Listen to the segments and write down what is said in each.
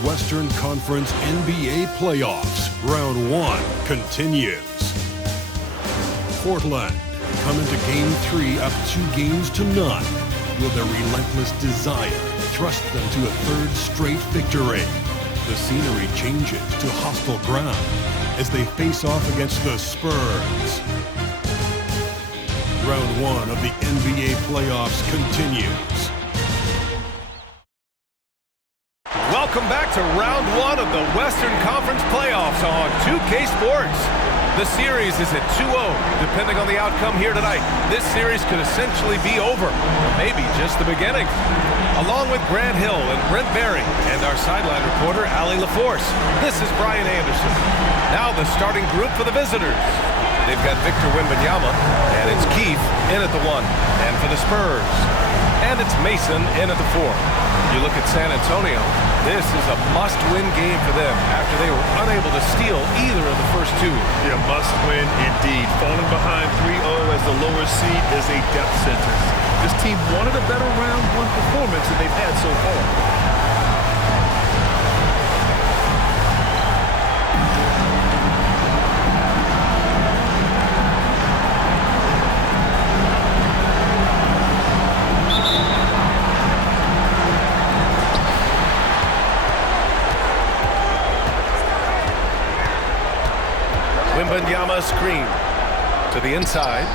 Western Conference NBA playoffs. Round 1 continues. Portland come into Game 3 up 2-0. Will their relentless desire thrust them to a third straight victory? The scenery changes to hostile ground as they face off against the Spurs. Round 1 of the NBA playoffs continues. Welcome back to round 1 of the Western Conference playoffs on 2K Sports. The series is at 2-0. Depending on the outcome here tonight, this series could essentially be over, or maybe just the beginning. Along with Grant Hill and Brent Barry and our sideline reporter, Allie LaForce, this is Brian Anderson. Now the starting group for the visitors. They've got Victor Wembanyama, and it's Keith in at the 1. And for the Spurs, and it's Mason in at the 4. You look at San Antonio, this is a must-win game for them after they were unable to steal either of the first 2. Yeah, must-win indeed. Falling behind 3-0 as the lower seed is a death sentence. This team wanted a better round 1 performance than they've had so far. Wembanyama screen to the inside.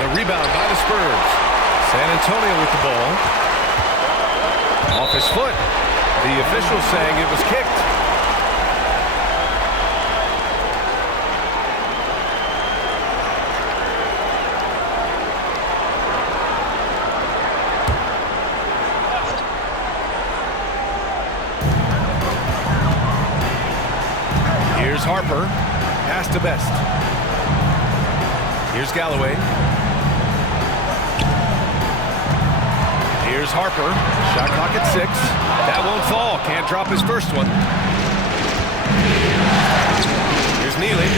The rebound by the Spurs. San Antonio with the ball. Off his foot. The official saying it was kicked. Here's Harper. Pass to Best. Here's Galloway. Here's Harper. Shot clock at 6. That won't fall. Can't drop his first one. Here's Neely.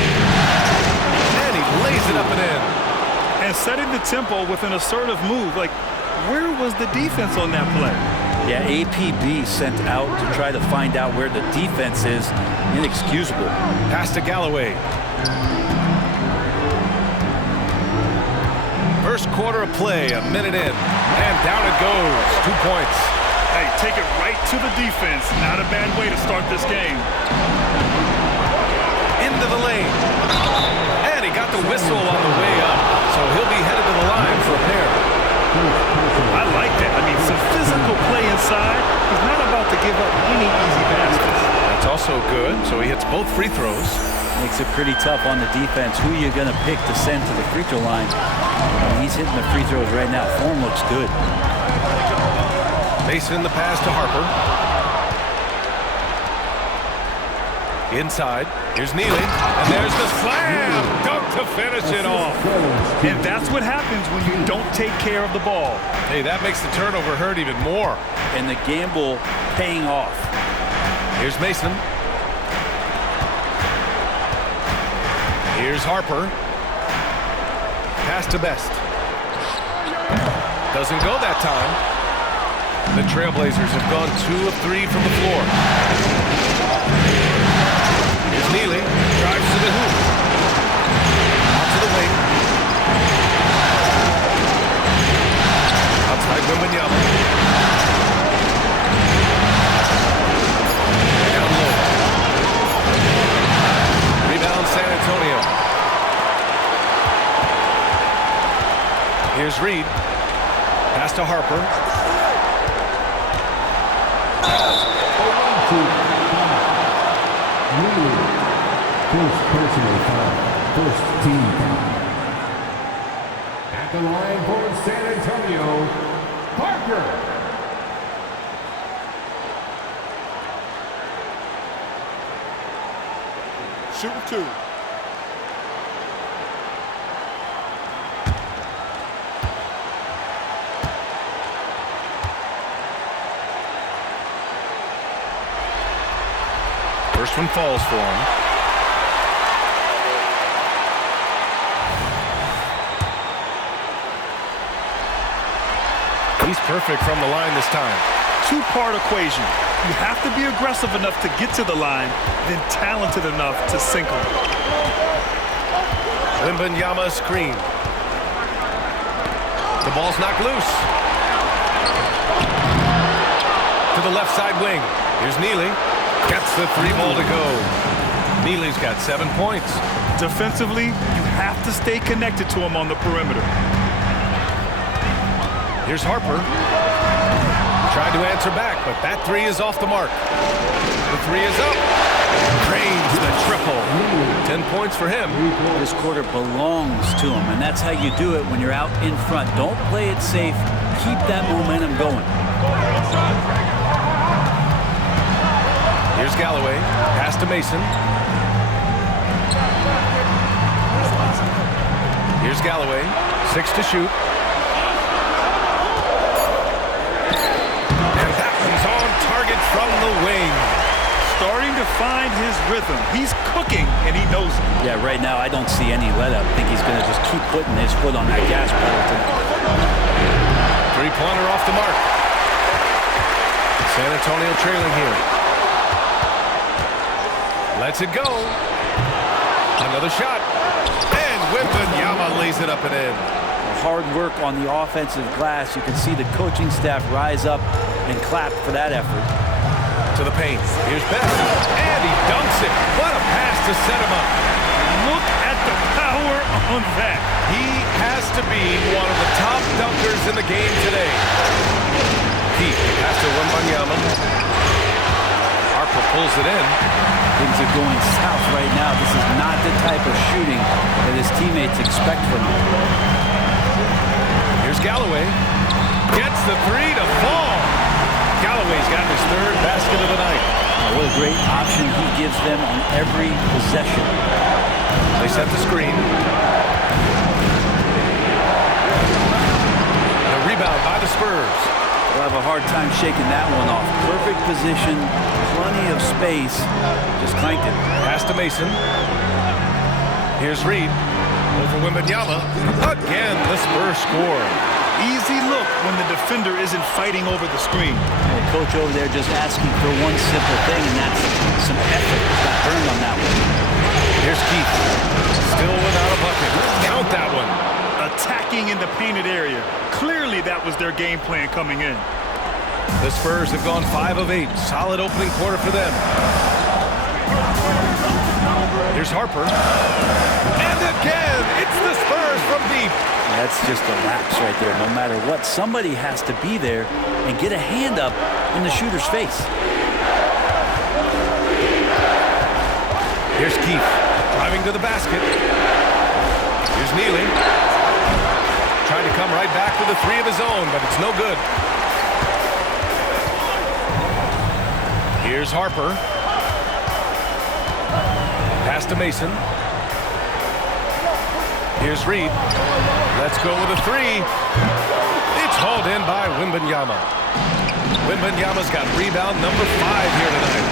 And he lays it up and in. And setting the tempo with an assertive move. Like, where was the defense on that play? Yeah, APB sent out to try to find out where the defense is. Inexcusable. Pass to Galloway. First quarter of play, a minute in. And down it goes. 2 points. Hey, take it right to the defense. Not a bad way to start this game. Into the lane. And he got the whistle on the way up. So he'll be headed to the line for a pair. I like that. I mean, some physical play inside. He's not about to give up any easy baskets. That's also good. So he hits both free throws. Makes it pretty tough on the defense. Who you're going to pick to send to the free throw line. And he's hitting the free throws right now. Form looks good. Mason in the pass to Harper. Inside. Here's Neely. And there's the slam. Dunk to finish it off. And that's what happens when you don't take care of the ball. Hey, that makes the turnover hurt even more. And the gamble paying off. Here's Mason. Here's Harper. Pass to Best. Doesn't go that time. The Trailblazers have gone 2 of 3 from the floor. Here's Neely. Drives to the hoop. Out to the wing. Outside Wembanyama. Down low. Rebound San Antonio. Here's Reed. Pass to Harper. First personal foul. First team foul. At the line for San Antonio, Parker. Shooting 2. First one falls for him. He's perfect from the line this time. two-part equation. You have to be aggressive enough to get to the line, then talented enough to sink them. Wembanyama screen. The ball's knocked loose. To the left side wing. Here's Neely. Gets the 3 ball to go. Neely's got 7 points. Defensively, you have to stay connected to him on the perimeter. Here's Harper. Tried to answer back, but that 3 is off the mark. The 3 is up. Drains the triple. 10 points for him. This quarter belongs to him, and that's how you do it when you're out in front. Don't play it safe. Keep that momentum going. Here's Galloway. Pass to Mason. Here's Galloway. 6 to shoot. And that one's on target from the wing. Starting to find his rhythm. He's cooking, and he knows it. Yeah, right now I don't see any let up. I think he's going to just keep putting his foot on that gas pedal tonight. 3-pointer off the mark. San Antonio trailing here. Lets it go. Another shot. And Wembanyama lays it up and in. Hard work on the offensive glass. You can see the coaching staff rise up and clap for that effort. To the paint. Here's Best. And he dunks it. What a pass to set him up. Look at the power on that. He has to be one of the top dunkers in the game today. Keith, pass to Wembanyama. Harper pulls it in. Things are going south right now. This is not the type of shooting that his teammates expect from him. Here's Galloway. Gets the 3 to fall. Galloway's got his 3rd basket of the night. Oh, what a great option he gives them on every possession. They set the screen. The rebound by the Spurs. They'll have a hard time shaking that one off. Perfect position, plenty of space. Just clanked it. Pass to Mason. Here's Reed. Over Wembanyama. Again, the Spurs score. Easy look when the defender isn't fighting over the screen. The coach over there just asking for one simple thing, and that's some effort. Got burned on that one. Here's Keith. Still without a bucket. Count that one. Attacking in the painted area. Clearly that was their game plan coming in. The Spurs have gone 5 of 8. Solid opening quarter for them. Here's Harper. And again, it's the Spurs from deep. That's just a lapse right there. No matter what, somebody has to be there and get a hand up in the shooter's face. Here's Keith driving to the basket. Here's Neely. Trying to come right back with a 3 of his own, but it's no good. Here's Harper. Pass to Mason. Here's Reed. Let's go with a 3. It's hauled in by Wembanyama. Wembanyama's got rebound number 5 here tonight.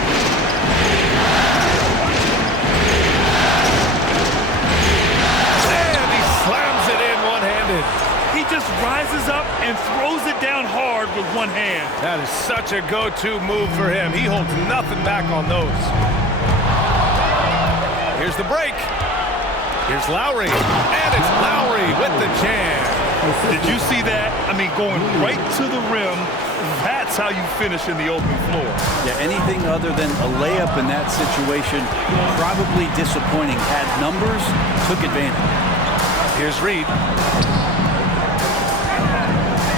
And he slams it in one-handed. He just rises up and throws it down hard with one hand. That is such a go-to move for him. He holds nothing back on those. Here's the break. Here's Lowry. And it's Lowry with the jam. Did you see that? I mean, going right to the rim. That's how you finish in the open floor. Yeah, anything other than a layup in that situation, probably disappointing. Had numbers, took advantage. Here's Reed.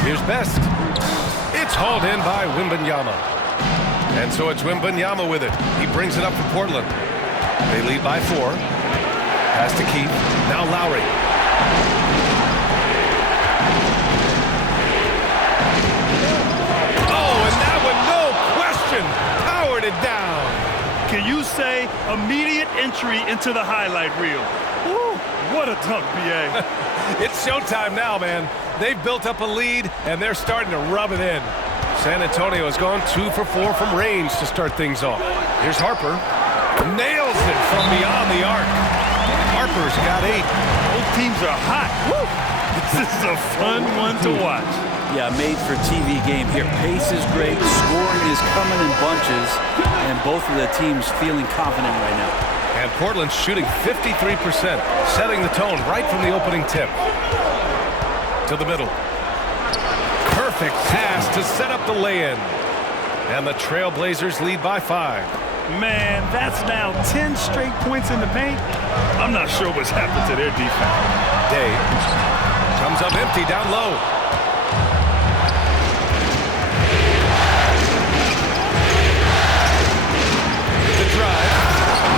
Here's Best. It's hauled in by Wembanyama. And so it's Wembanyama with it. He brings it up for Portland. They lead by 4. Pass to Keith. Now Lowry. Oh, and that one, no question, powered it down. Can you say immediate entry into the highlight reel? Woo, what a dunk, B.A. It's showtime now, man. They've built up a lead, and they're starting to rub it in. San Antonio has gone 2 for 4 from range to start things off. Here's Harper. Nails it from beyond the arc. Harper's got 8. Both teams are hot. Woo. This is a fun one to watch. Yeah, made for TV game here. Pace is great, scoring is coming in bunches, and both of the teams feeling confident right now. And Portland's shooting 53%, setting the tone right from the opening tip. To the middle. Perfect pass to set up the lay-in. And the Trailblazers lead by 5. Man, that's now 10 straight points in the paint. I'm not sure what's happened to their defense. Day comes up empty down low. The drive.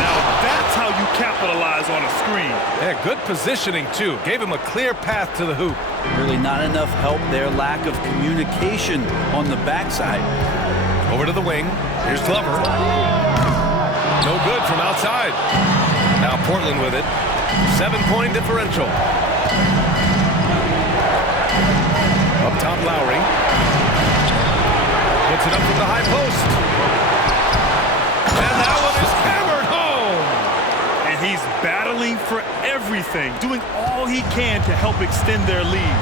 Now that's how you capitalize on a screen. Yeah, good positioning, too. Gave him a clear path to the hoop. Really not enough help there. Lack of communication on the backside. Over to the wing. Here's Glover. No good from outside. Now Portland with it. 7-point differential. Up top, Lowry. Puts it up from the high post. And that one is hammered home. And he's battling for everything, doing all he can to help extend their lead.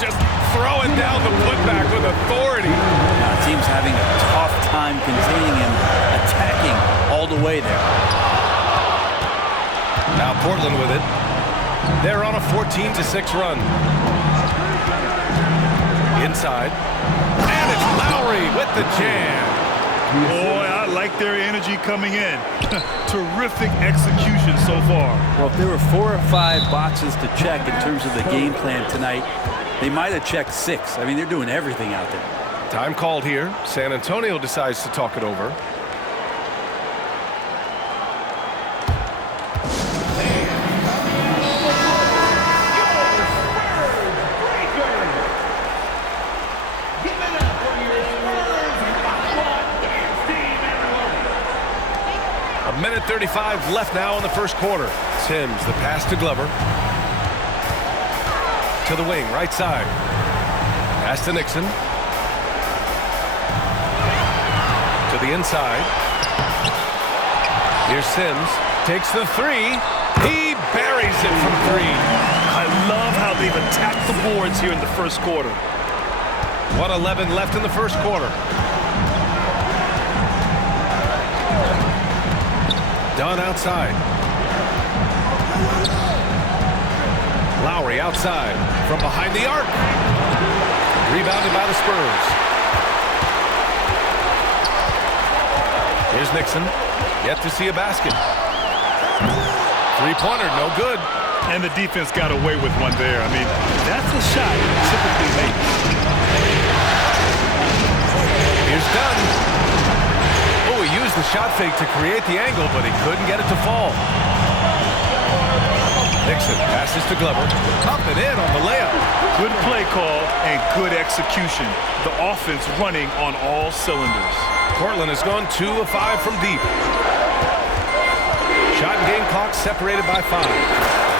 Just throwing down the putback with authority. Now, the team's having a tough time containing him, attacking all the way there. Now Portland with it. They're on a 14-6 run. Inside. And it's Lowry with the jam. Boy, I like their energy coming in. Terrific execution so far. Well, if there were 4 or 5 boxes to check in terms of the game plan tonight, they might have checked 6. I mean, they're doing everything out there. Time called here. San Antonio decides to talk it over. A minute 35 left now in the first quarter. Sims, the pass to Glover. To the wing, right side. Pass to Nixon. To the inside. Here's Sims. Takes the 3. He buries it from 3. I love how they've attacked the boards here in the first quarter. 1:11 left in the first quarter. Dunn outside. Lowry outside from behind the arc. Rebounded by the Spurs. Here's Nixon. Yet to see a basket. Three-pointer, no good. And the defense got away with one there. I mean, that's a shot typically made. Here's Dunn. Oh, he used the shot fake to create the angle, but he couldn't get it to fall. Nixon passes to Glover. Up and in on the layup. Good play call and good execution. The offense running on all cylinders. Portland has gone 2 of 5 from deep. Shot and game clock separated by 5.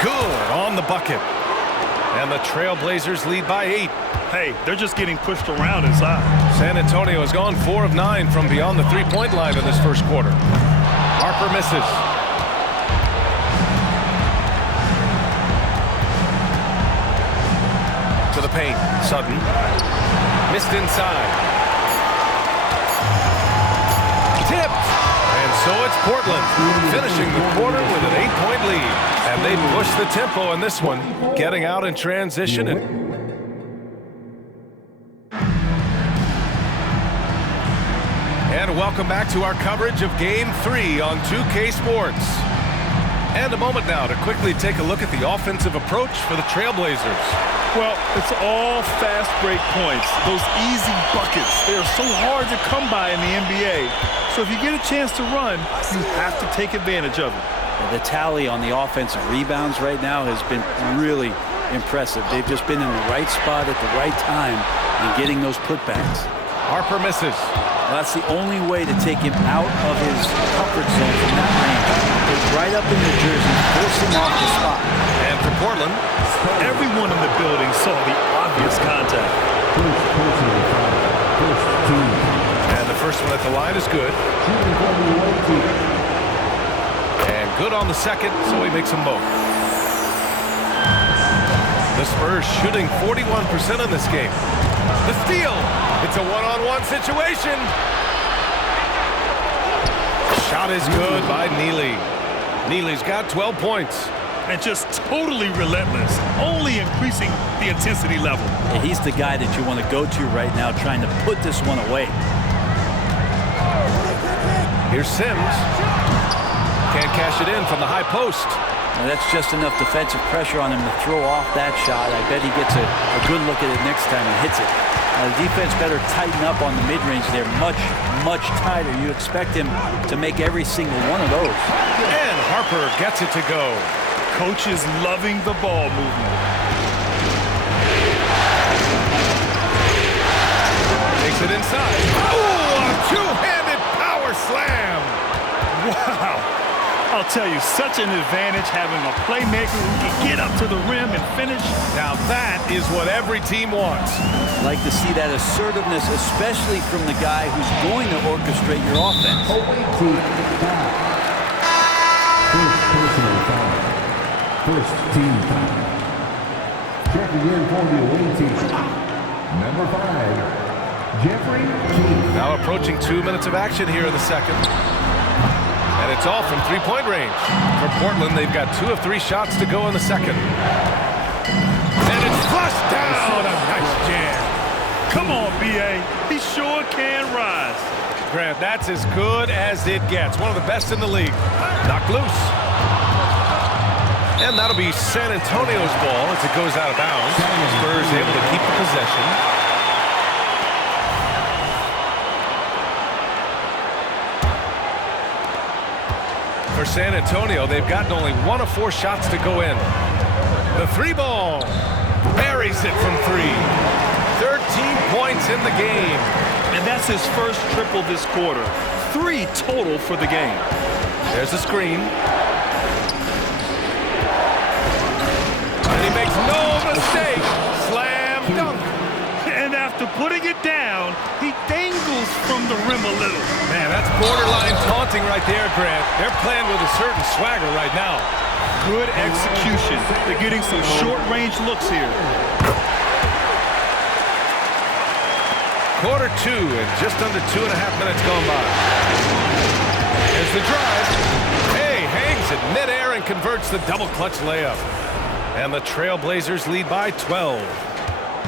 Good on the bucket. And the Trailblazers lead by 8. Hey, they're just getting pushed around inside. San Antonio has gone 4 of 9 from beyond the three-point line in this first quarter. Harper misses. To the paint. Sutton. Missed inside. Tipped. And so it's Portland finishing the quarter with an 8-point lead. And they push the tempo in this one, getting out in transition. And welcome back to our coverage of Game 3 on 2K Sports. And a moment now to quickly take a look at the offensive approach for the Trailblazers. Well, it's all fast break points. Those easy buckets, they're so hard to come by in the NBA. So if you get a chance to run, you have to take advantage of it. The tally on the offensive rebounds right now has been really impressive. They've just been in the right spot at the right time and getting those putbacks. Harper misses. Well, that's the only way to take him out of his comfort zone from that range. Get right up in the jersey, force him off the spot. And for Portland, everyone in the building saw the obvious contact. And the first one at the line is good. And good on the second, so he makes them both. The Spurs shooting 41% in this game. The steal. It's a one-on-one situation. Shot is good by Neely. Neely's got 12 points. And just totally relentless, only increasing the intensity level. Yeah, he's the guy that you want to go to right now, trying to put this one away. Here's Sims. Can't cash it in from the high post. Now that's just enough defensive pressure on him to throw off that shot. I bet he gets a good look at it next time and hits it. Now the defense better tighten up on the mid-range. They're much, much tighter. You expect him to make every single one of those. And Harper gets it to go. Coach is loving the ball movement. Takes it inside. Oh, a two-handed power slam. Wow. I'll tell you, such an advantage having a playmaker who can get up to the rim and finish. Now that is what every team wants. Like to see that assertiveness, especially from the guy who's going to orchestrate your offense. First personal foul. First team foul. Checking in for the away team. Number 5, Jeffrey Keith. Now approaching 2 minutes of action here in the second. And it's all from three-point range. For Portland, they've got 2 of 3 shots to go in the second. And it's flushed down. A nice jam. Come on, B.A. He sure can rise. Grant, that's as good as it gets. One of the best in the league. Knocked loose. And that'll be San Antonio's ball as it goes out of bounds. Spurs able to keep the possession. For San Antonio, they've gotten only 1 of 4 shots to go in. The 3 ball. Buries it from 3. 13 points in the game. And that's his first triple this quarter. 3 total for the game. There's the screen. And he makes no mistake. Slam dunk. And after putting it down, he dangles from the rim a little. Man, that's borderline taunting right there, Grant. They're playing with a certain swagger right now. Good execution. They're getting some short-range looks here. Quarter 2 and just under 2.5 minutes gone by. Here's the drive. Hey, hangs it midair and converts the double clutch layup. And the Trailblazers lead by 12.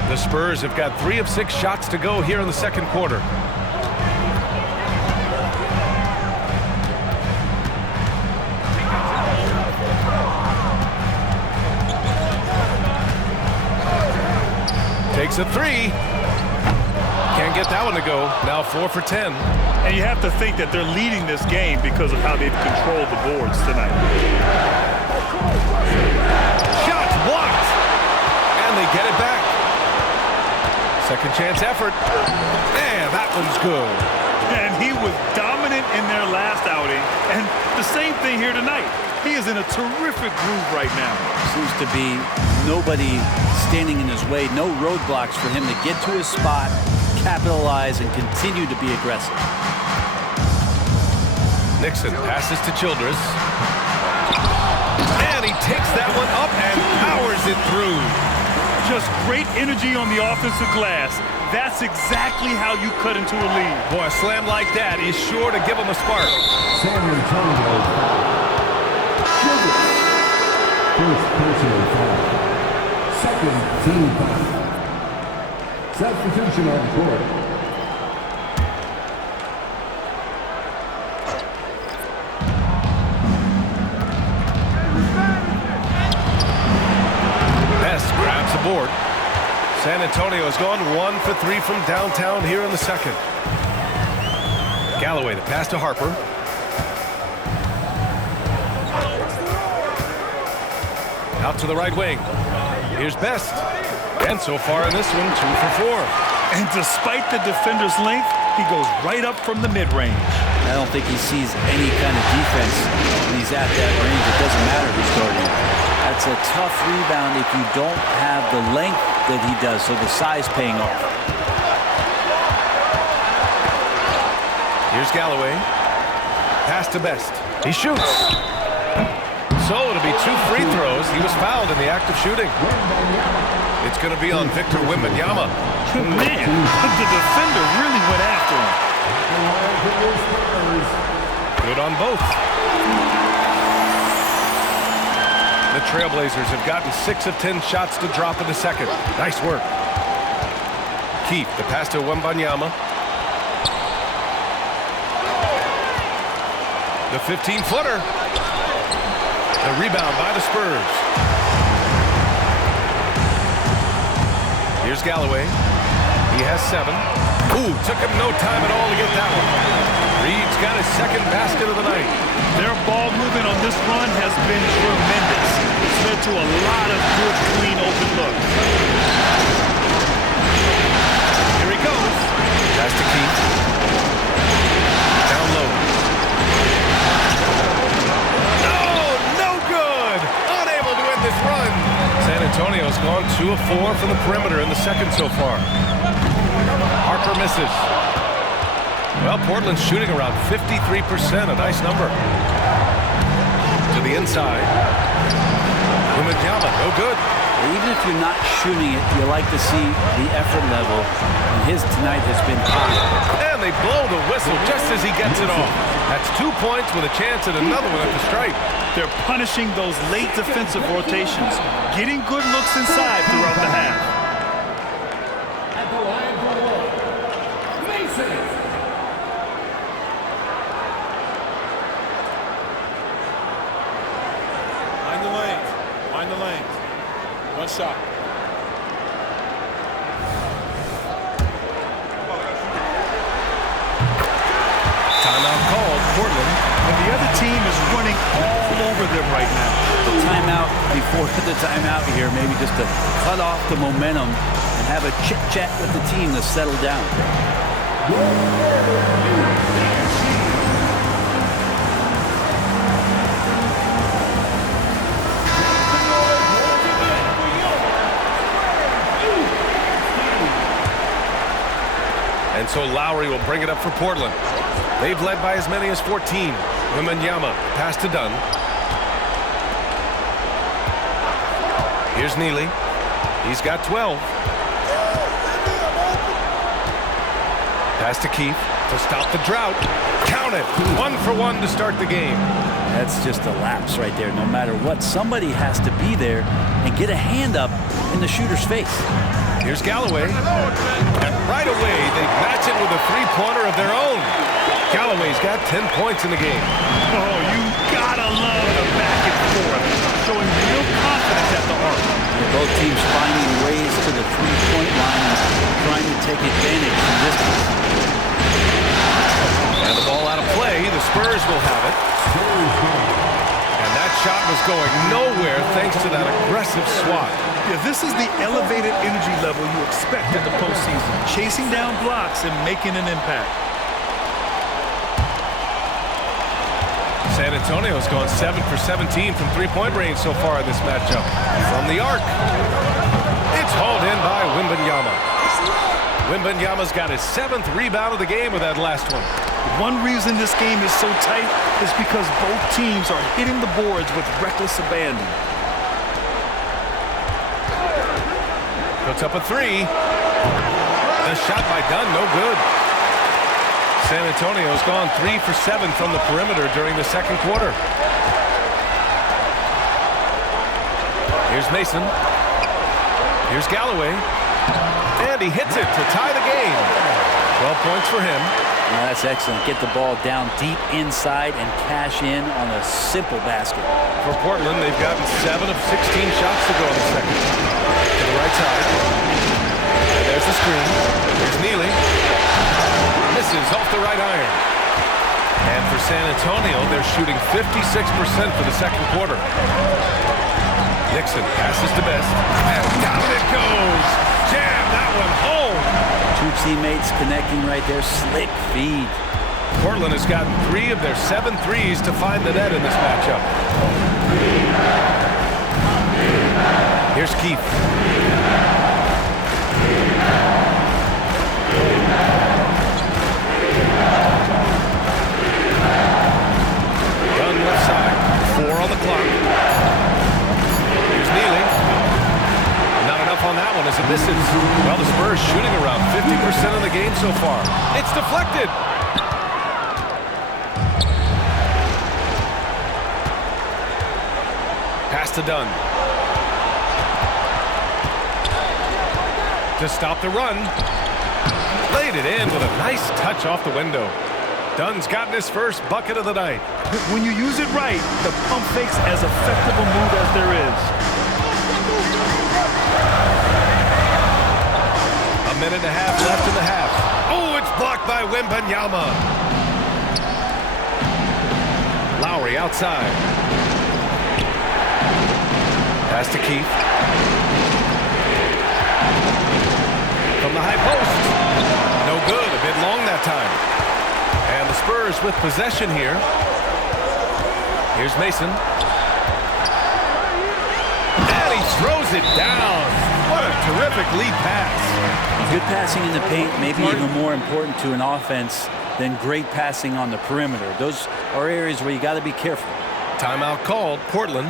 The Spurs have got 3 of 6 shots to go here in the second quarter. Takes a 3. Can't get that one to go. Now 4 for 10. And you have to think that they're leading this game because of how they've controlled the boards tonight. Shot blocked. And they get it back. Second chance effort. Man, that one's good. And he was dominant in their last outing. And the same thing here tonight. He is in a terrific groove right now. Seems to be nobody standing in his way, no roadblocks for him to get to his spot, capitalize, and continue to be aggressive. Nixon passes to Childress. And he takes that one up and powers it through. Just great energy on the offensive glass. That's exactly how you cut into a lead. Boy, a slam like that is sure to give him a spark. San Antonio. First personal foul. Second team foul. Substitution on court. Best grabs the board. San Antonio has gone 1 for 3 from downtown here in the second. Galloway the pass to Harper. Out to the right wing. Here's Best. And so far in this one, 2 for 4. And despite the defender's length, he goes right up from the mid-range. I don't think he sees any kind of defense when he's at that range. It doesn't matter who's guarding him. That's a tough rebound if you don't have the length that he does, so the size paying off. Here's Galloway. Pass to Best. He shoots. So it'll be 2 free throws. He was fouled in the act of shooting. It's going to be on Victor Wembanyama. Man, the defender really went after him. Good on both. The Trailblazers have gotten 6 of 10 shots to drop in the second. Nice work. Keith, the pass to Wembanyama. The 15-footer. The rebound by the Spurs. Here's Galloway. He has 7. Ooh, took him no time at all to get that one. Reed's got his second basket of the night. Their ball movement on this run has been tremendous. It's led to a lot of good, clean, open looks. Here he goes. Pass to Keith. Down low. No good. Unable to end this run. San Antonio's gone 2 of 4 from the perimeter in the second so far. Harper misses. Well, Portland's shooting around 53%, a nice number. To the inside. Wembanyama, no good. Even if you're not shooting it, you like to see the effort level. And his tonight has been high. And they blow the whistle just as he gets it off. That's 2 points with a chance at another one at the stripe. They're punishing those late defensive rotations, getting good looks inside throughout the half. At the line for one, Mason. Mind the lanes. Mind the lanes. One shot. Timeout called, Portland. And the other team is running all over them right now. The timeout before the timeout here, maybe just to cut off the momentum and have a chit-chat with the team to settle down. And so Lowry will bring it up for Portland. They've led by as many as 14. Wembanyama, pass to Dunn. Here's Neely. He's got 12. Pass to Keith to stop the drought. Count it. 1 for 1 to start the game. That's just a lapse right there. No matter what, somebody has to be there and get a hand up in the shooter's face. Here's Galloway. And right away, they match it with a three-pointer of their own. Galloway's got 10 points in the game. Oh, you gotta love the back and forth, showing real confidence at the arc. Both teams finding ways to the three-point line and trying to take advantage from distance. And the ball out of play. The Spurs will have it. And that shot was going nowhere thanks to that aggressive swat. Yeah, this is the elevated energy level you expect in the postseason, chasing down blocks and making an impact. San Antonio's gone 7 for 17 from three-point range so far in this matchup. From the arc. It's hauled in by Wembanyama. Wembanyama's got his 7th rebound of the game with that last one. One reason this game is so tight is because both teams are hitting the boards with reckless abandon. Puts up a 3. The shot by Dunn, no good. San Antonio's gone 3 for 7 from the perimeter during the second quarter. Here's Mason. Here's Galloway. And he hits it to tie the game. 12 points for him. Now that's excellent. Get the ball down deep inside and cash in on a simple basket. For Portland, they've gotten 7 of 16 shots to go in the second. To the right side. And there's the screen. Here's Neely. Misses off the right iron. And for San Antonio, they're shooting 56% for the second quarter. Nixon passes to Best. And down it goes. Jam that one home. Two teammates connecting right there. Slick feed. Portland has gotten 3 of their 7 threes to find the net in this matchup. Here's Keith. Dunn left side. 4 on the clock. Here's Neely. Not enough on that one. so far. It's deflected. Pass to Dunn. To stop the run. Laid it in with a nice touch off the window. Dunn's gotten his first bucket of the night. When you use it right, the pump fake's as effective a move as there is. A minute and a half left in the half. Oh, it's blocked by Wembanyama. Lowry outside. Pass to Keith. From the high post. No good. A bit long that time. And the Spurs with possession here. Here's Mason. And he throws it down. What a terrific lead pass. Good passing in the paint, maybe even more important to an offense than great passing on the perimeter. Those are areas where you got to be careful. Timeout called, Portland.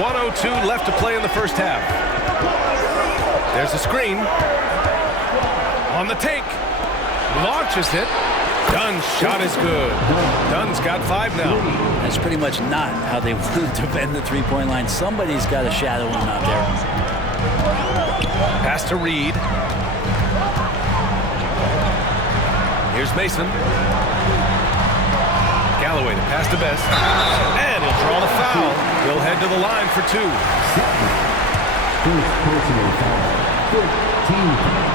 .102 left to play in the first half. There's a screen. On the take. Launches it. Dunn's shot is good. Dunn's got 5 now. That's pretty much not how they wanted to bend the three-point line. Somebody's got to shadow him out there. Pass to Reed. Here's Mason. Galloway to pass to Best. And he'll draw the foul. He'll head to the line for 2.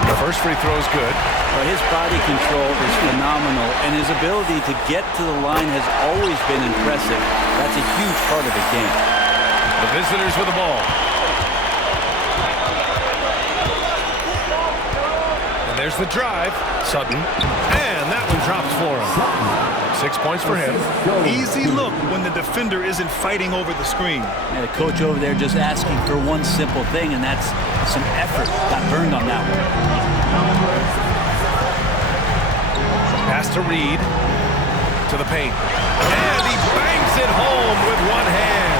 The first free throw is good. Well, his body control is phenomenal, and his ability to get to the line has always been impressive. That's a huge part of his game. The visitors with the ball. And there's the drive. Sutton. And that one drops for him. 6 points for him. Easy look when the defender isn't fighting over the screen. Yeah, the coach over there just asking for one simple thing, and that's some effort. Got burned on that one. Pass to Reed. To the paint. And he bangs it home with one hand.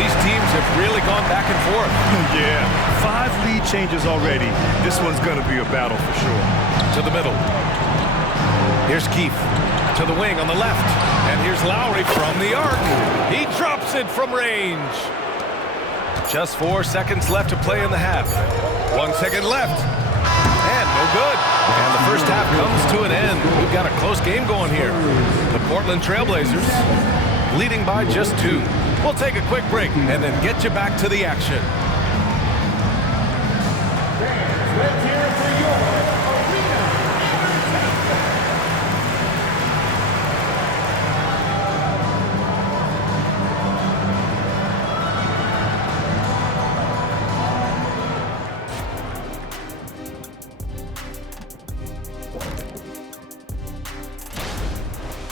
These teams have really gone back and forth. Yeah, 5 lead changes already. This one's going to be a battle for sure. To the middle. Here's Keith. To the wing on the left. And here's Lowry from the arc. He drops it from range. Just 4 seconds left to play in the half. 1 second left. And no good. And the first half comes to an end. We've got a close game going here. The Portland Trailblazers leading by just 2. We'll take a quick break and then get you back to the action. Let's hear it for your arena.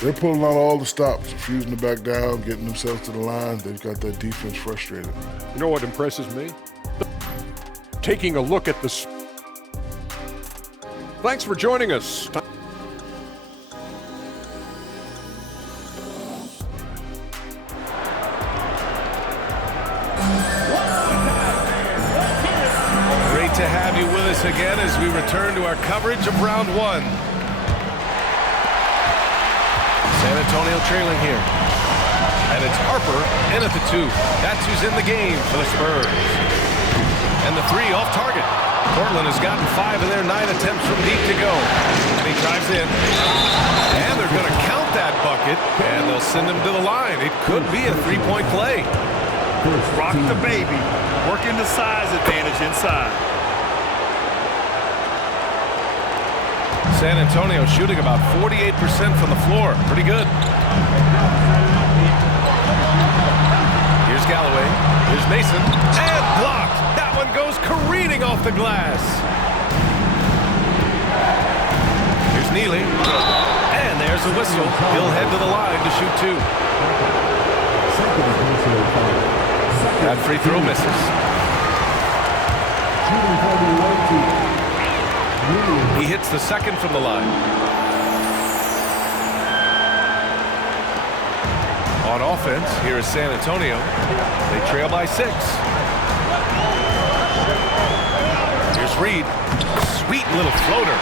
They're pulling out all the stops, refusing to back down, getting themselves to the line. They've got that defense frustrated. You know what impresses me? Taking a look at this. Thanks for joining us. Great to have you with us again as we return to our coverage of round 1. San Antonio trailing here. And it's Harper in at the 2. That's who's in the game for the Spurs. And the 3 off target. Portland has gotten 5 of their 9 attempts from deep to go. And he drives in. And they're going to count that bucket. And they'll send him to the line. It could be a 3-point play. Rock the baby. Working the size advantage inside. San Antonio shooting about 48% from the floor. Pretty good. Here's Galloway. Here's Mason. And blocked. That one goes careening off the glass. Here's Neely. And there's a whistle. He'll head to the line to shoot 2. That free throw misses. He hits the second from the line. On offense, here is San Antonio. They trail by 6. Here's Reed. Sweet little floater.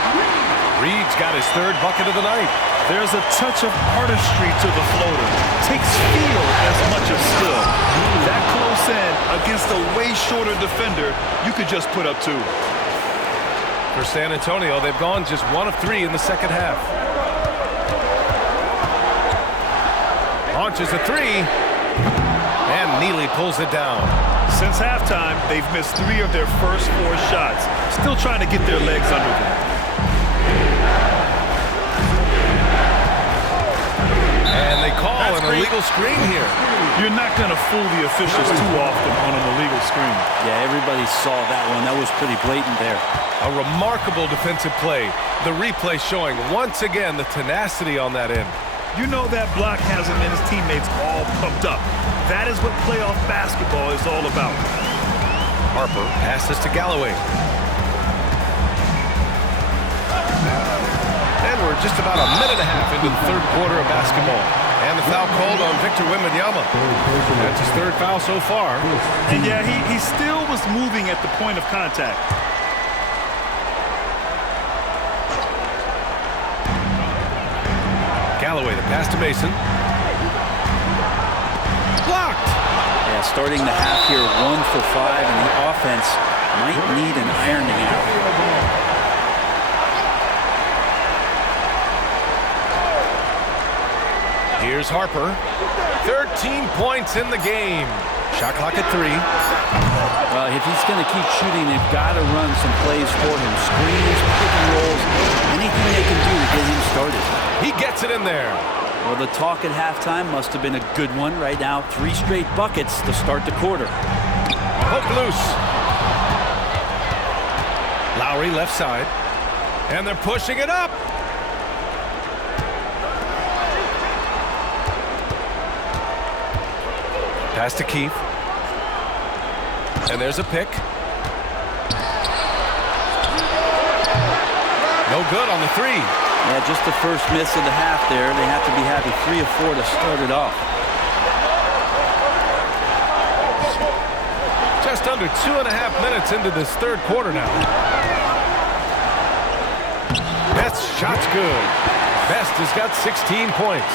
Reed's got his 3rd bucket of the night. There's a touch of artistry to the floater. Takes feel as much as skill. That close in against a way shorter defender, you could just put up 2. For San Antonio, they've gone just 1 of 3 in the second half. Launches a 3, and Neely pulls it down. Since halftime, they've missed 3 of their first 4 shots. Still trying to get their legs under them. And they call an illegal screen here. You're not going to fool the officials too often on an illegal screen. Yeah, everybody saw that one. That was pretty blatant there. A remarkable defensive play. The replay showing once again the tenacity on that end. You know that block has him and his teammates all pumped up. That is what playoff basketball is all about. Harper passes to Galloway. And we're just about a minute and a half into the 3rd quarter of basketball. And the foul called on Victor Wembanyama. That's his 3rd foul so far. And yeah, he still was moving at the point of contact. Galloway, the pass to Mason. Blocked! Yeah, starting the half here 1 for 5, and the offense might need an ironing out. Here's Harper. 13 points in the game. Shot clock at 3. Well, if he's going to keep shooting, they've got to run some plays for him. Screens, pick and rolls, anything they can do to get him started. He gets it in there. Well, the talk at halftime must have been a good one. Right now, 3 straight buckets to start the quarter. Hook loose. Lowry left side. And they're pushing it up. Pass to Keith. And there's a pick. No good on the 3. Yeah, just the first miss of the half there. They have to be happy 3 of 4 to start it off. Just under 2.5 minutes into this 3rd quarter now. Best's shot's good. Best has got 16 points.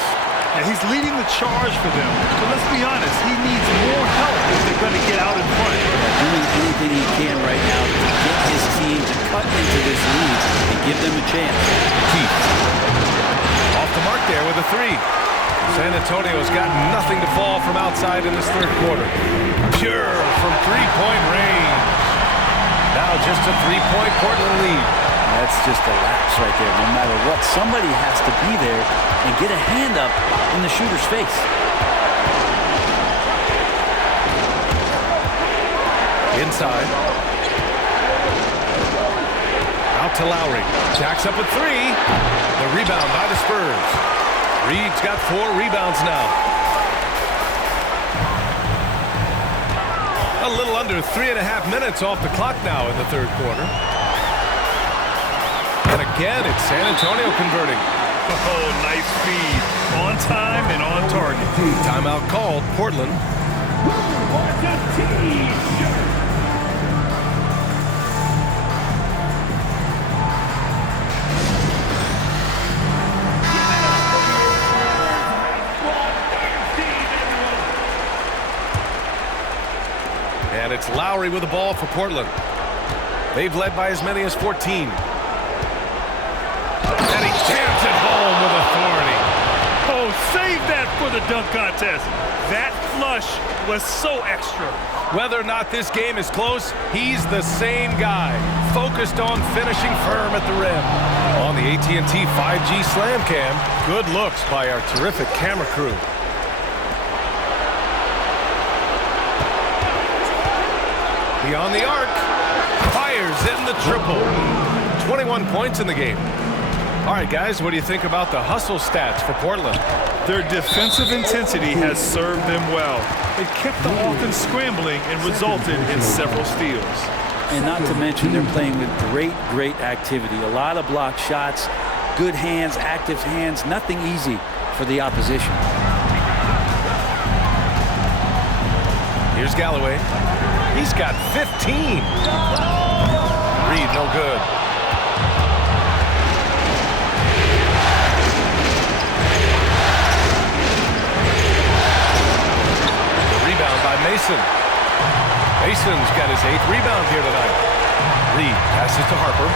Yeah, he's leading the charge for them. But let's be honest, he needs more help if they're going to get out in front. Doing anything he can right now to get his team to cut into this lead and give them a chance. Keith. Off the mark there with a 3. San Antonio's got nothing to fall from outside in this 3rd quarter. Pure from 3-point range. Now just a 3-point Portland lead. That's just a lapse right there. No matter what, somebody has to be there and get a hand up in the shooter's face. Inside. Out to Lowry. Jacks up a 3. The rebound by the Spurs. Reed's got 4 rebounds now. A little under 3.5 minutes off the clock now in the 3rd quarter. And again, it's San Antonio converting. Oh, nice feed. On time and on target. Timeout called, Portland. And it's Lowry with the ball for Portland. They've led by as many as 14. And he jams it home with authority. Oh, save that for the dunk contest. That flush was so extra. Whether or not this game is close, he's the same guy, focused on finishing firm at the rim. On the AT&T 5G Slam Cam, good looks by our terrific camera crew. Beyond the arc, fires in the triple. 21 points in the game. All right, guys, what do you think about the hustle stats for Portland? Their defensive intensity has served them well. It kept the offense scrambling and resulted in several steals. And not to mention, they're playing with great activity. A lot of blocked shots, good hands, active hands, nothing easy for the opposition. Here's Galloway. He's got 15. Reed, no good. The rebound by Mason. Mason's got his 8th rebound here tonight. Reed passes to Harper.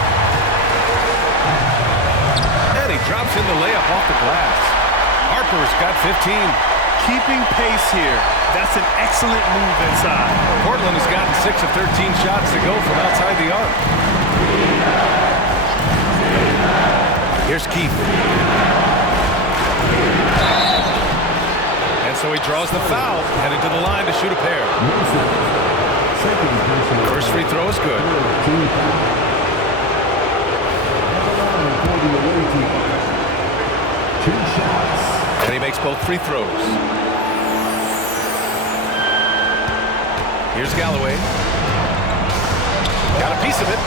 And he drops in the layup off the glass. Harper's got 15. Keeping pace here. That's an excellent move inside. Portland has gotten 6 of 13 shots to go from outside the arc. Here's Keith. And so he draws the foul, headed to the line to shoot a pair. First free throw is good. And he makes both free throws. Here's Galloway. Got a piece of it.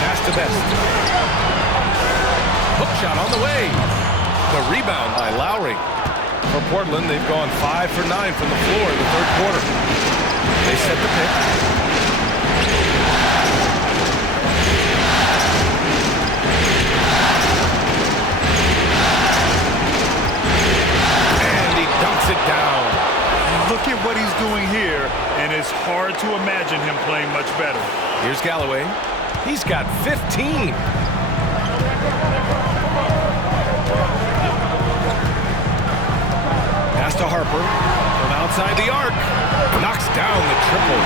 Pass to Best. Hook shot on the way. The rebound by Lowry. For Portland, they've gone 5 for 9 from the floor in the third quarter. They set the pick. And he dunks it down. Look at what he's doing here, and it's hard to imagine him playing much better. Here's Galloway. He's got 15. Pass to Harper from outside the arc. Knocks down the triple.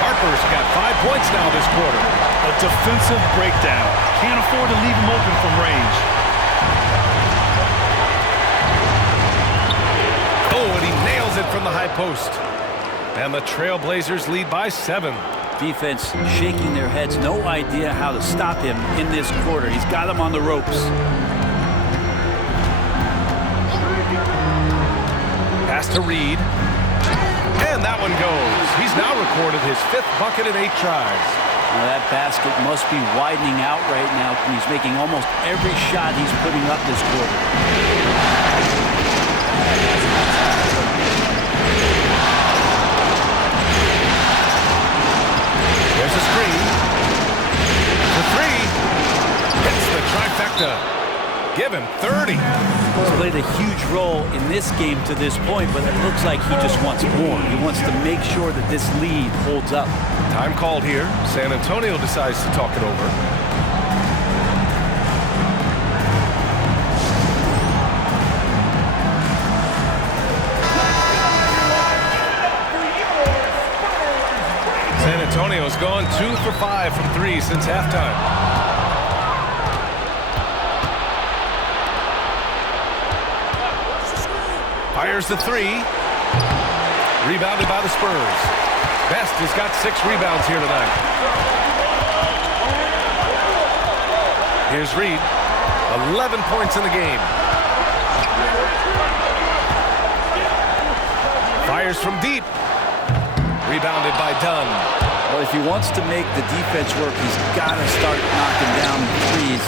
Harper's got 5 points now this quarter. A defensive breakdown. Can't afford to leave him open from range. Oh, and he nails it from the high post. And the Trailblazers lead by 7. Defense shaking their heads. No idea how to stop him in this quarter. He's got him on the ropes. Pass to Reed. And that one goes. He's now recorded his 5th bucket in 8 tries. Now that basket must be widening out right now. He's making almost every shot he's putting up this quarter. There's a screen. The 3. Hits the trifecta. Give him 30. He's played a huge role in this game to this point, but it looks like he just wants more. He wants to make sure that this lead holds up. Time called here. San Antonio decides to talk it over. San Antonio's gone 2 for 5 from 3 since halftime. Fires the 3. Rebounded by the Spurs. Best has got 6 rebounds here tonight. Here's Reed. 11 points in the game. Fires from deep. Rebounded by Dunn. Well, if he wants to make the defense work, he's got to start knocking down threes.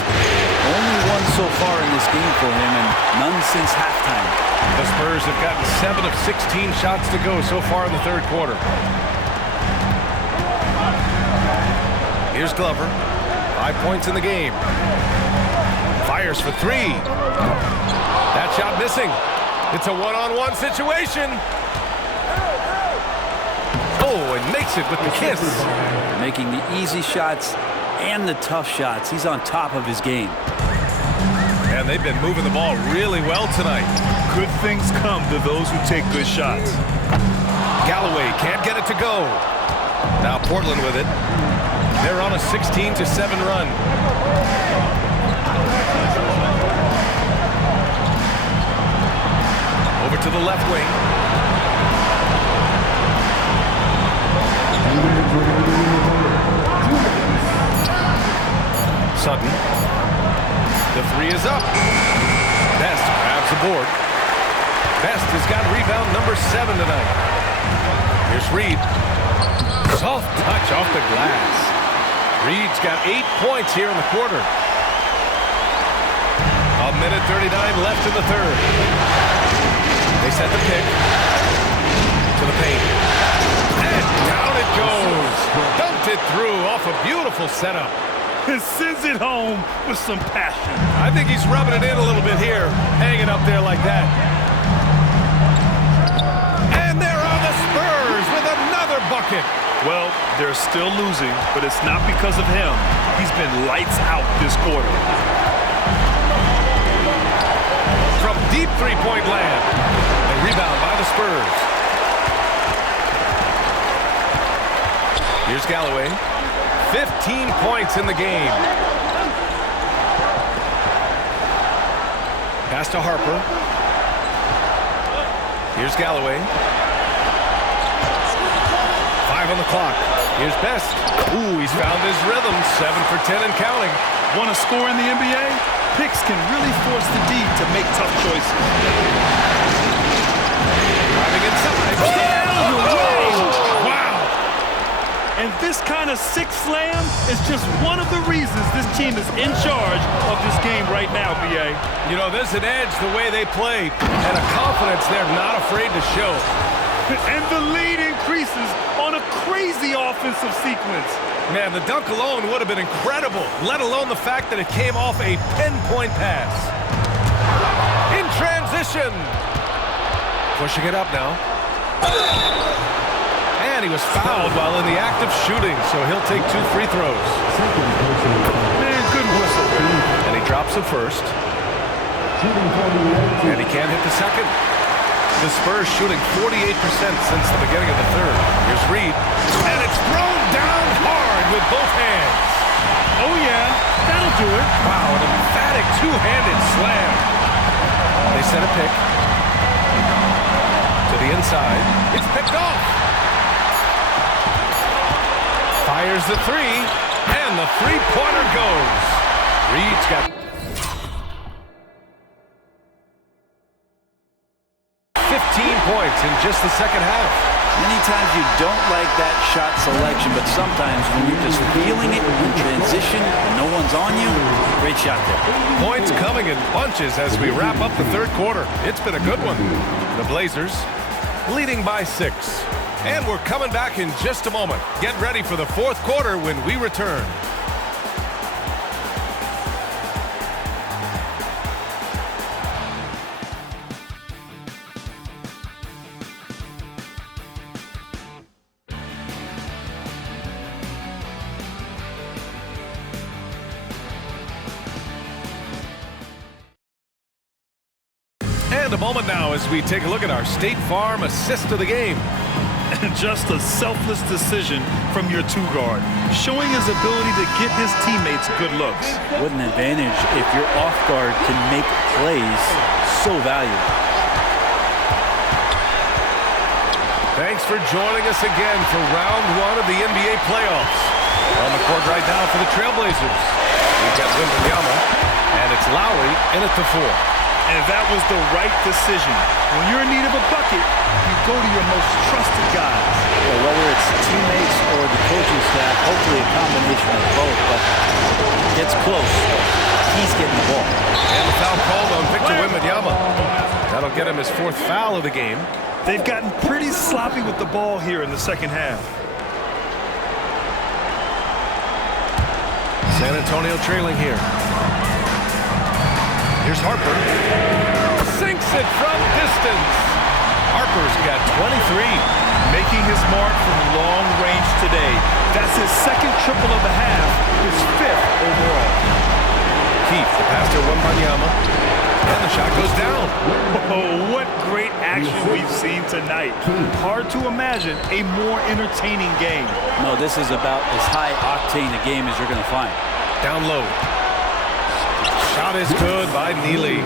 Only one so far in this game for him, and none since halftime. The Spurs have gotten 7 of 16 shots to go so far in the third quarter. Here's Glover. 5 points in the game. Fires for 3. That shot missing. It's a one-on-one situation. Oh, and makes it with the kiss. Making the easy shots and the tough shots. He's on top of his game. And they've been moving the ball really well tonight. Good things come to those who take good shots. Galloway can't get it to go. Now Portland with it. They're on a 16-7 run. Over to the left wing. Sutton. The 3 is up. Best grabs the board. Best has got rebound number 7 tonight. Here's Reed. Soft touch off the glass. Reed's got 8 points here in the quarter. 1:39 left in the third. They set the pick to the paint. And down it goes. Dumped it through off a beautiful setup. And sends it home with some passion. I think he's rubbing it in a little bit here, hanging up there like that. And there are the Spurs with another bucket. Well, they're still losing, but it's not because of him. He's been lights out this quarter. From deep three-point land. A rebound by the Spurs. Here's Galloway. 15 points in the game. Pass to Harper. Here's Galloway. 5 on the clock. Here's Best. Ooh, he's found his rhythm. 7 for 10 and counting. Want to score in the NBA? Picks can really force the D to make tough choices. Driving inside. Wow. And this kind of sick slam is just one of the reasons this team is in charge of this game right now, B.A. You know, there's an edge the way they play and a confidence they're not afraid to show. And the lead increases on a crazy offensive sequence. Man, the dunk alone would have been incredible, let alone the fact that it came off a pinpoint pass. In transition. Pushing it up now. And he was fouled while in the act of shooting, so he'll take 2 free throws. Man, good whistle. And he drops the first. And he can't hit the second. The Spurs shooting 48% since the beginning of the third. Here's Reed. And it's thrown down hard with both hands. Oh, yeah. That'll do it. Wow, an emphatic two-handed slam. They set a pick. To the inside. It's picked off. Fires the three. And the three-pointer goes. Reed's got 15 points in just the second half. Many times you don't like that shot selection, but sometimes when you're just feeling it in transition and no one's on you, great shot there. Points coming in bunches as we wrap up the third quarter. It's been a good one. The Blazers leading by 6. And we're coming back in just a moment. Get ready for the fourth quarter when we return. And a moment now as we take a look at our State Farm assist of the game. Just a selfless decision from your two-guard, showing his ability to get his teammates good looks. What an advantage if your off-guard can make plays so valuable. Thanks for joining us again for round 1 of the NBA playoffs. On the court right now for the Trailblazers, we've got Wembanyama, and it's Lowry in at the 4. And that was the right decision. When you're in need of a bucket, you go to your most trusted guys. Well, whether it's teammates or the coaching staff, hopefully a combination of both, but gets close. He's getting the ball. And the foul called on Victor Wembanyama. That'll get him his 4th foul of the game. They've gotten pretty sloppy with the ball here in the second half. San Antonio trailing here. Here's Harper. Sinks it from distance. Harper's got 23. Making his mark from long range today. That's his 2nd triple of the half, his 5th overall. Keith, the pass to Wembanyama. And the shot goes down. Oh, what great action we've seen tonight. Hard to imagine a more entertaining game. No, this is about as high octane a game as you're going to find. Down low. Shot is good by Neely.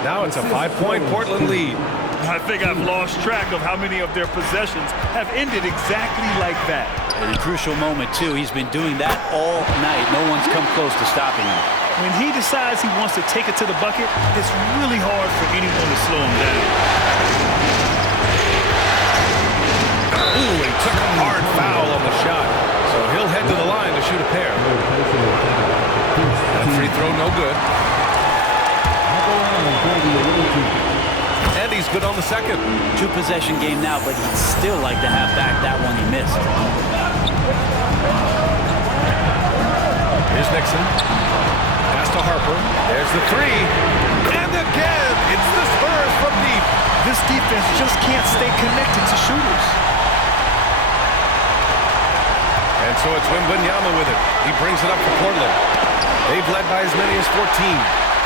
Now it's a 5-point Portland lead. I think I've lost track of how many of their possessions have ended exactly like that. At a crucial moment, too. He's been doing that all night. No one's come close to stopping him. When he decides he wants to take it to the bucket, it's really hard for anyone to slow him down. Ooh, he took a hard foul. free throw, no good. And he's good on the second. 2-possession game now, but he'd still like to have back that one he missed. Here's Nixon. Pass to Harper. There's the three. And again, it's the Spurs from deep. This defense just can't stay connected to shooters. And so it's Wembanyama with it. He brings it up for Portland. They've led by as many as 14.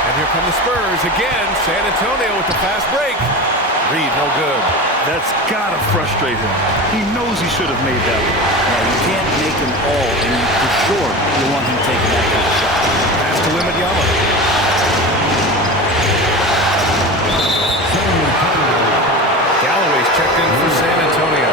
And here come the Spurs again. San Antonio with the fast break. Reed, no good. That's gotta frustrate him. He knows he should have made that one. Yeah, you can't make them all, and for sure you want him taking that kind of shot. Pass to Wembanyama. Galloway's checked in for San Antonio.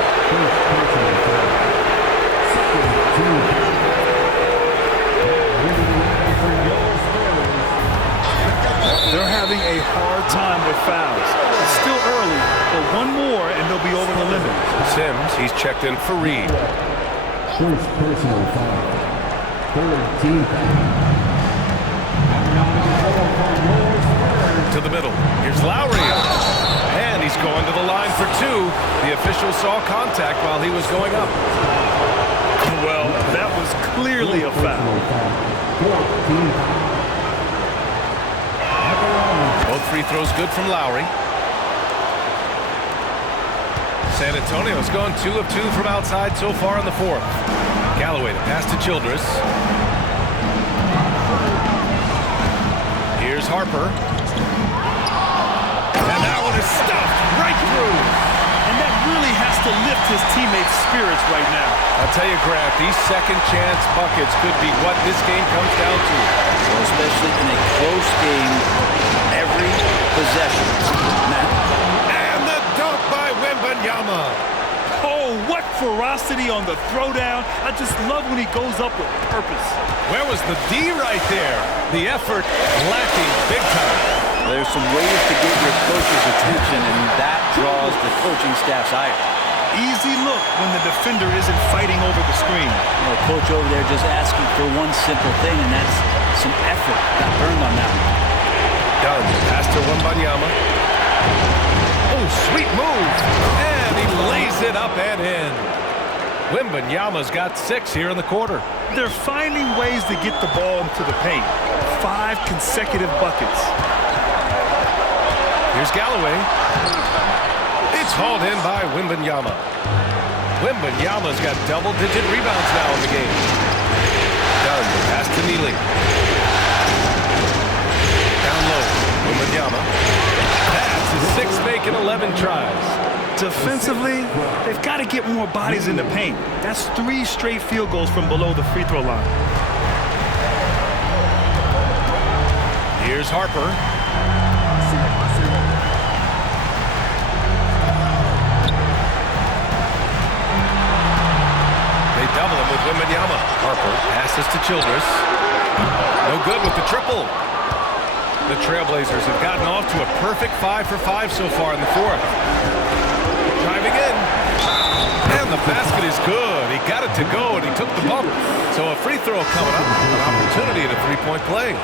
They're having a hard time with fouls. It's still early, but one more and they'll be over the limit. Sims, he's checked in for Reed. First personal foul. Third team foul. To the middle. Here's Lowry. And he's going to the line for two. The official saw contact while he was going up. Well, that was clearly a foul. Both free throws good from Lowry. San Antonio's gone 2 of 2 from outside so far in the fourth. Galloway to pass to Childress. Here's Harper. And that one is stuffed right through. And that really has to lift his teammates' spirits right now. I'll tell you, Grant, these second chance buckets could be what this game comes down to. Well, especially in a close game, every possession. Matt. And the dunk by Wembanyama. Oh, what ferocity on the throwdown. I just love when he goes up with purpose. Where was the D right there? The effort lacking big time. There's some ways to get your coach's attention, and that draws the coaching staff's ire. Easy look when the defender isn't fighting over the screen. You know, coach over there just asking for one simple thing, and that's some effort. Got burned on that one. Done. Pass to Wembanyama. Oh, sweet move. And he lays it up and in. Wembanyama's got 6 here in the quarter. They're finding ways to get the ball into the paint. 5 consecutive buckets. Here's Galloway. It's hauled in by Wembanyama. Wembanyama's got double-digit rebounds now in the game. Done. Pass to Neely. Down low. Wembanyama. Pass is 6 making 11 tries. Defensively, they've got to get more bodies in the paint. That's 3 straight field goals from below the free throw line. Here's Harper. They double him with Wembanyama. Harper passes to Childress. No good with the triple. The Trailblazers have gotten off to a perfect 5 for 5 so far in the fourth. Driving in. And the basket is good. He got it to go, and he took the bump. So a free throw coming up. An opportunity at a three-point play.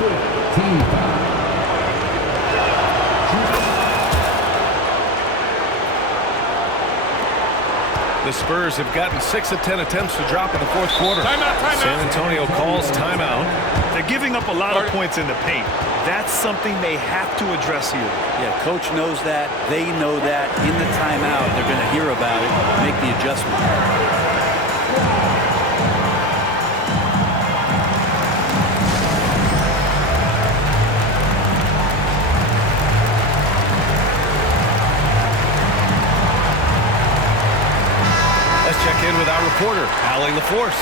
The Spurs have gotten 6 of 10 attempts to drop in the fourth quarter. Timeout. San Antonio calls timeout. They're giving up a lot of points in the paint. That's something they have to address here. Yeah, coach knows that. They know that. In the timeout, they're going to hear about it, make the adjustment. Let's check in with our reporter, Allie LaForce.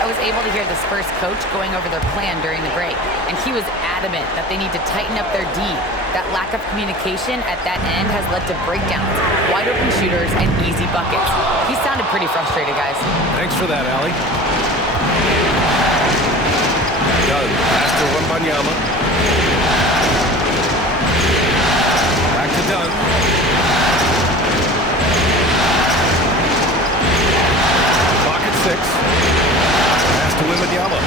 I was able to hear the Spurs coach going over their plan during the break, and he was adamant that they need to tighten up their D. That lack of communication at that end has led to breakdowns, wide open shooters, and easy buckets. He sounded pretty frustrated, guys. Thanks for that, Allie. Dunn, pass to Wembanyama. Back to Dunn. Clock at 6. Pass to Wembanyama.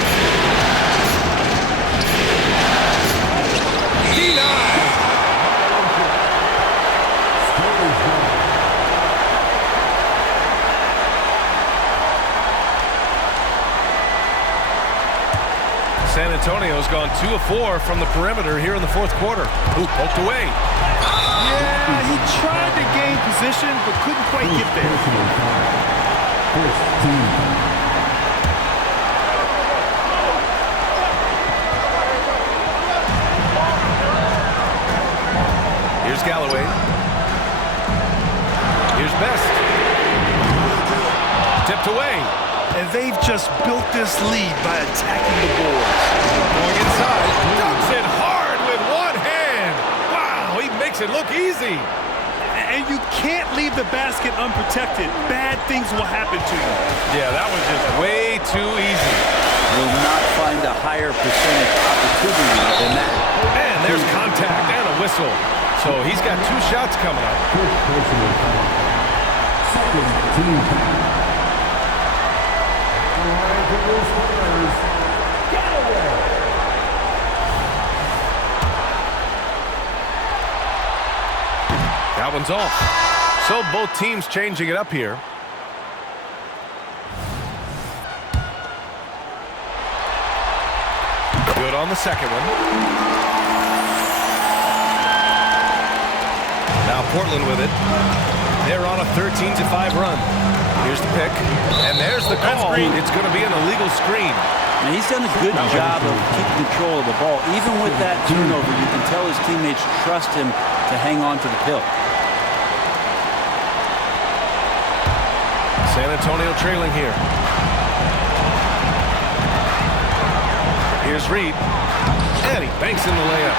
2 of 4 from the perimeter here in the fourth quarter. Ooh, poked away. Yeah, he tried to gain position, but couldn't quite get there. Here's Galloway. Here's Best. Tipped away. And they've just built this lead by attacking the boards. Going inside. Dunks it hard with one hand. Wow, he makes it look easy. And you can't leave the basket unprotected. Bad things will happen to you. Yeah, that was just way too easy. Will not find a higher percentage opportunity than that. And there's contact and a whistle. So he's got 2 shots coming up. That one's off. So both teams changing it up here. Good on the second one. Now Portland with it. They're on a 13-5 run. Here's the pick. And there's the call. It's going to be an illegal screen. And he's done a good job of keeping control of the ball. Even with that turnover, you can tell his teammates trust him to hang on to the pill. San Antonio trailing here. Here's Reed. And he banks in the layup.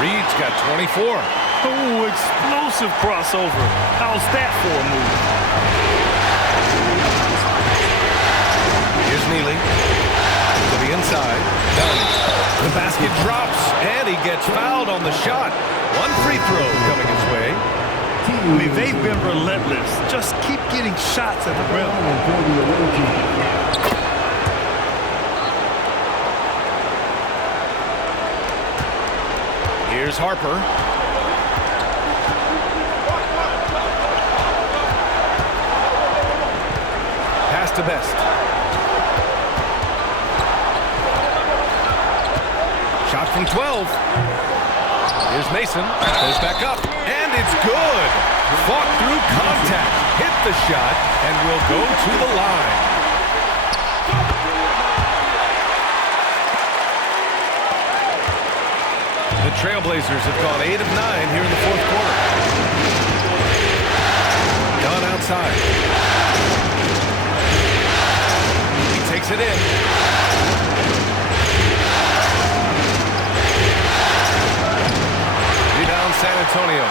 Reed's got 24. Oh, explosive crossover. How's that for a move? Here's Neely. To the inside. Done. The basket drops, and he gets fouled on the shot. 1 free throw coming his way. I mean, they've been relentless. Just keep getting shots at the rim. Here's Harper. Pass to Best. Shot from 12. Here's Mason. Goes back up. And it's good. Fought through contact. Hit the shot and will go to the line. The Trailblazers have gone 8 of 9 here in the fourth quarter. Dunn outside. He takes it in. Rebound San Antonio.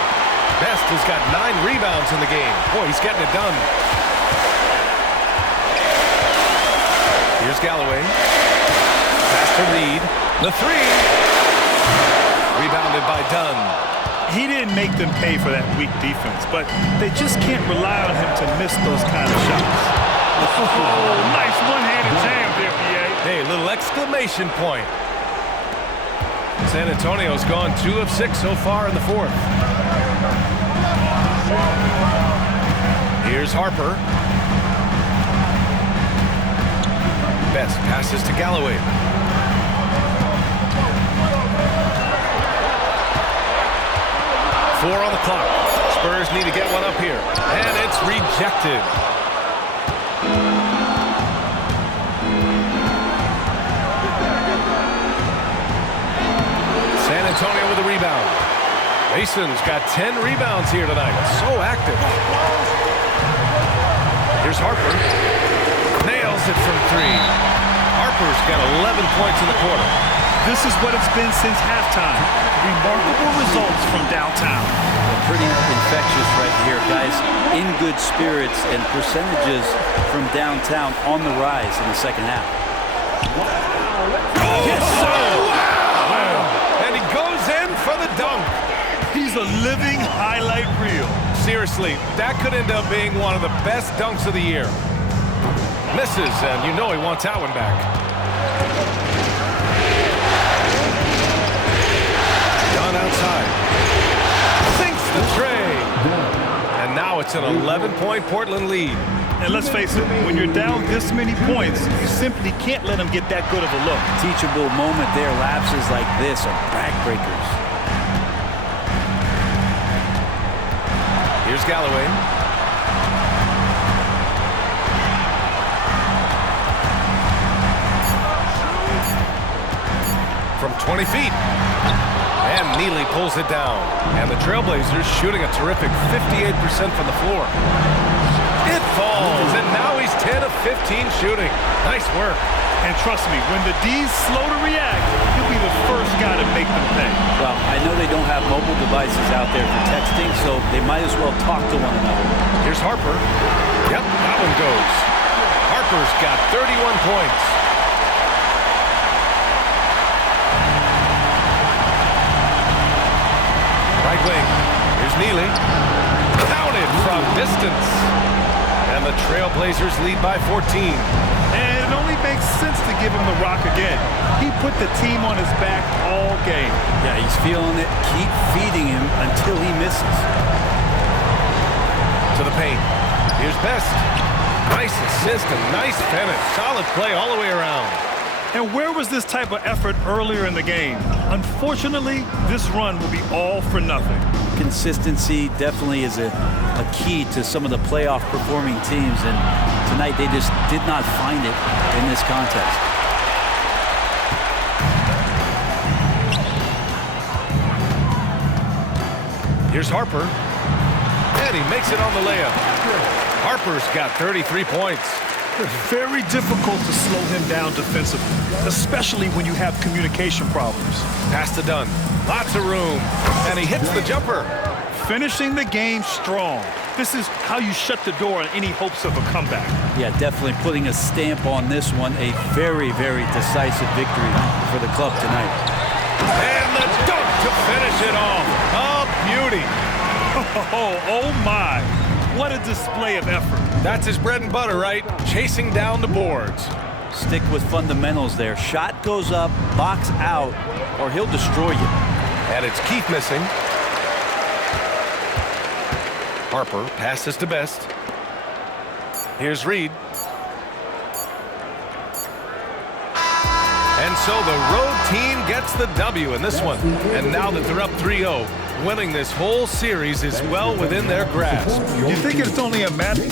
Best has got 9 rebounds in the game. Boy, he's getting it done. Here's Galloway. Pass to Reed. The 3. Rebounded by Dunn. He didn't make them pay for that weak defense, but they just can't rely on him to miss those kind of shots. Oh, nice one-handed jam there, PA. Hey, little exclamation point. San Antonio's gone 2 of 6 so far in the fourth. Here's Harper. Best passes to Galloway. 4 on the clock. Spurs need to get one up here. And it's rejected. San Antonio with the rebound. Mason's got 10 rebounds here tonight. So active. Here's Harper. Nails it from 3. Harper's got 11 points in the quarter. This is what it's been since halftime. Remarkable results from downtown. Pretty infectious right here, guys. In good spirits and percentages from downtown on the rise in the second half. Oh, yes, sir! Wow! And he goes in for the dunk. He's a living highlight reel. Seriously, that could end up being one of the best dunks of the year. Misses, and you know he wants that one back. Dunn outside. Sinks the tray. And now it's an 11-point Portland lead. And let's face it, when you're down this many points, you simply can't let them get that good of a look. Teachable moment there. Lapses like this are backbreakers. Here's Galloway. From 20 feet. And Neely pulls it down. And the Trailblazers shooting a terrific 58% from the floor. It falls, and now he's 10 of 15 shooting. Nice work. And trust me, when the D's slow to react, he'll be the first guy to make them pay. Well, I know they don't have mobile devices out there for texting, so they might as well talk to one another. Here's Harper. Yep, that one goes. Harper's got 31 points. Right wing. Here's Neely. Counted from distance. And the Trailblazers lead by 14. And it only makes sense to give him the rock again. He put the team on his back all game. Yeah, he's feeling it. Keep feeding him until he misses. To the paint. Here's Best. Nice assist and nice finish. Solid play all the way around. And where was this type of effort earlier in the game? Unfortunately, this run will be all for nothing. Consistency definitely is a key to some of the playoff performing teams, and tonight they just did not find it in this contest. Here's Harper. And he makes it on the layup. Harper's got 33 points. Very difficult to slow him down defensively, especially when you have communication problems. Pass to Dunn. Lots of room. And he hits the jumper. Finishing the game strong. This is how you shut the door on any hopes of a comeback. Yeah, definitely putting a stamp on this one. A very, very decisive victory for the club tonight. And the dunk to finish it off. A beauty. Oh my. What a display of effort. That's his bread and butter, right? Chasing down the boards. Stick with fundamentals there. Shot goes up, box out, or he'll destroy you. And it's Keith missing. Harper passes to Best. Here's Reed. And so the road team gets the W in this one. And now that they're up 3-0, winning this whole series is well within their grasp. You think it's only a matter